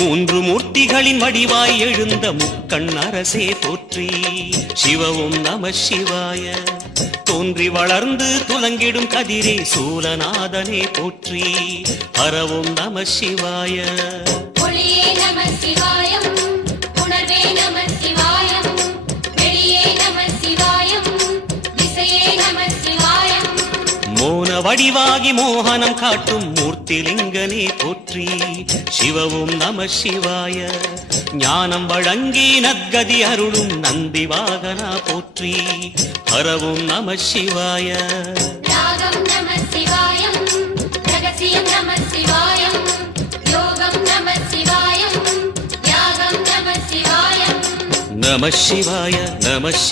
மூன்று மூர்த்திகளின் வடிவாய் எழுந்த முக்கண் அரசே போற்றி. சிவவும் நம சிவாய. தோன்றி வளர்ந்து துலங்கிடும் கதிரே சூலநாதனே போற்றி. ஹரவும் நம சிவாய. ஒளியே நம சிவாயம், உணர்வே நம சிவாயம், வெளியே நம சிவாயம், திசையே நம சிவாயம். மோன வடிவாகி மோகனம் காட்டும் மூர்த்திலிங்கனே போற்றி. சிவவும் நம சிவாய. ஞானம் வழங்கி நற்கதி அருளும் நந்தி வாகனா போற்றி. ஹரவும் நம சிவாய. ராகம் நம சிவாயம், ரகசியம் நம சிவாயம், யோகம் நம சிவாயம், யாகம் நம சிவாயம். நம சிவாய நம சிவாய.